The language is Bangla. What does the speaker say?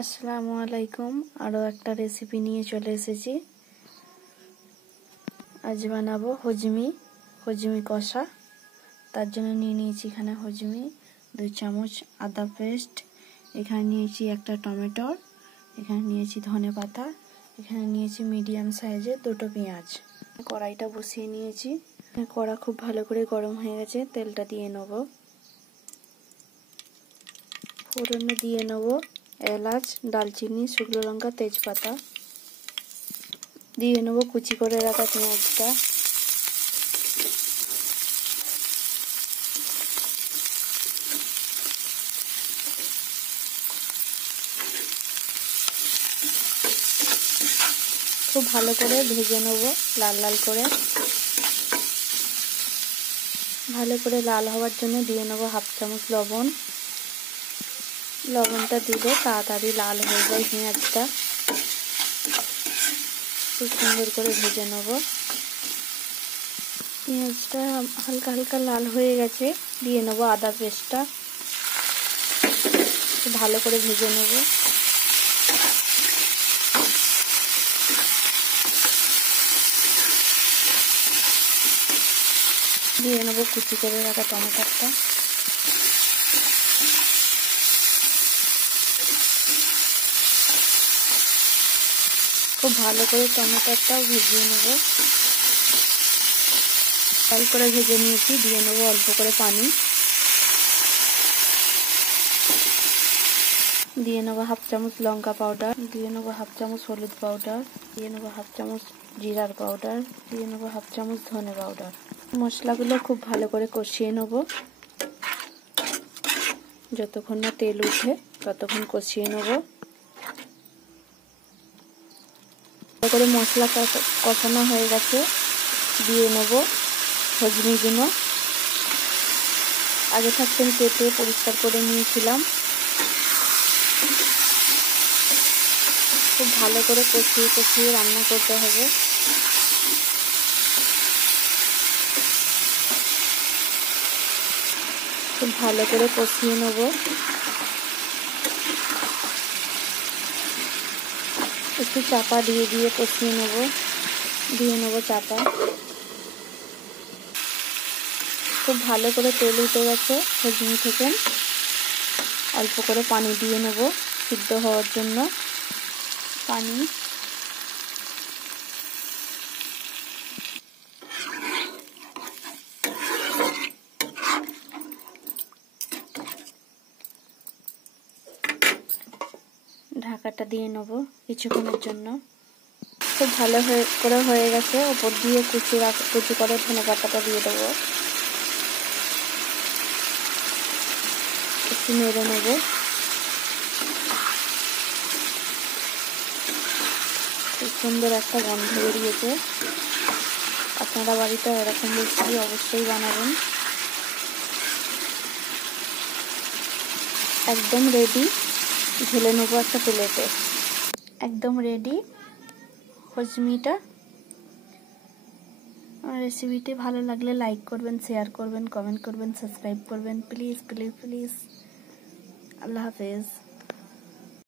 আসসালামু আলাইকুম। আরও একটা রেসিপি নিয়ে চলে এসেছি। আজ বানাবো হজমি কষা। তার জন্য নিয়ে নিয়েছি এখানে হজমি, 2 চামচ আদা পেস্ট, এখানে নিয়েছি একটা টমেটো, এখানে নিয়েছি ধনেপাতা, এখানে নিয়েছি মিডিয়াম সাইজের 2টো পেঁয়াজ। কড়াইটা বসিয়ে নিয়েছি। কড়া খুব ভালো করে গরম হয়ে গেছে। তেলটা দিয়ে নেব। ফোড়নে দিয়ে নেব এলাচ, দালচিনি, শুকনো লঙ্কা, তেজপাতা। দিয়ে নেব কুচি করে রাখা পেঁয়াজটা। খুব ভালো করে ভেজে নেব লাল লাল করে। ভালো করে লাল হওয়ার জন্য দিয়ে নেব 1/2 চামচ লবণ। লবণটা দিলে তাড়াতাড়ি লাল হয়ে যায় পেঁয়াজটা। খুব সুন্দর করে ভেজে নেব। পেঁয়াজটা হালকা হালকা লাল হয়ে গেছে। দিয়ে নেব আদা পেস্টটা। ভালো করে ভেজে নেব। দিয়ে নেব কুচি করে রাখা টমেটোটা। খুব ভালো করে টমেটোটাও ভেজে নেব। লাল করে ভেজে নিয়েছি। দিয়ে নেব অল্প করে পানি। দিয়ে নেব 1/2 চামচ লঙ্কা পাউডার। দিয়ে নেব 1/2 চামচ হলুদ পাউডার। দিয়ে নেব 1/2 চামচ জিরার পাউডার। দিয়ে নেব 1/2 চামচ ধনে পাউডার। মশলাগুলো খুব ভালো করে কষিয়ে নেব। যতক্ষণ না তেল উঠে ততক্ষণ কষিয়ে নেব। ভালো করে মশলা কষানো হয়ে গেছে। দিয়ে নেব হজমিগুলো। আগে থাকতে কেটে পরিষ্কার করে নিয়েছিলাম। খুব ভালো করে কষিয়ে কষিয়ে রান্না করতে হবে। খুব ভালো করে কষিয়ে নেব। একটু চাপা দিয়ে দিয়ে কষিয়ে নেব। দিয়ে নেব চাপা। খুব ভালো করে তেল উঠে গেছে হজমি থেকে। অল্প করে পানি দিয়ে নেব সিদ্ধ হওয়ার জন্য। পানি ঢাকাটা দিয়ে নেব কিছুক্ষণের জন্য। খুব ভালো করে হয়ে গেছে। ওপর দিয়ে কুচি করে ধনেপাতাটা দিয়ে দেবো। একটু নেড়ে নেব। খুব সুন্দর একটা গন্ধ বেরিয়েছে। আপনারা বাড়িতে এরকম রেসিপি অবশ্যই বানাবেন। একদম রেডি। ঢেলে নেবো একটা প্লেটে। একদম রেডি হজমিটা। রেসিপিটি ভালো লাগলে লাইক করবেন, শেয়ার করবেন, কমেন্ট করবেন, সাবস্ক্রাইব করবেন। Please please please. আল্লাহ হাফেজ।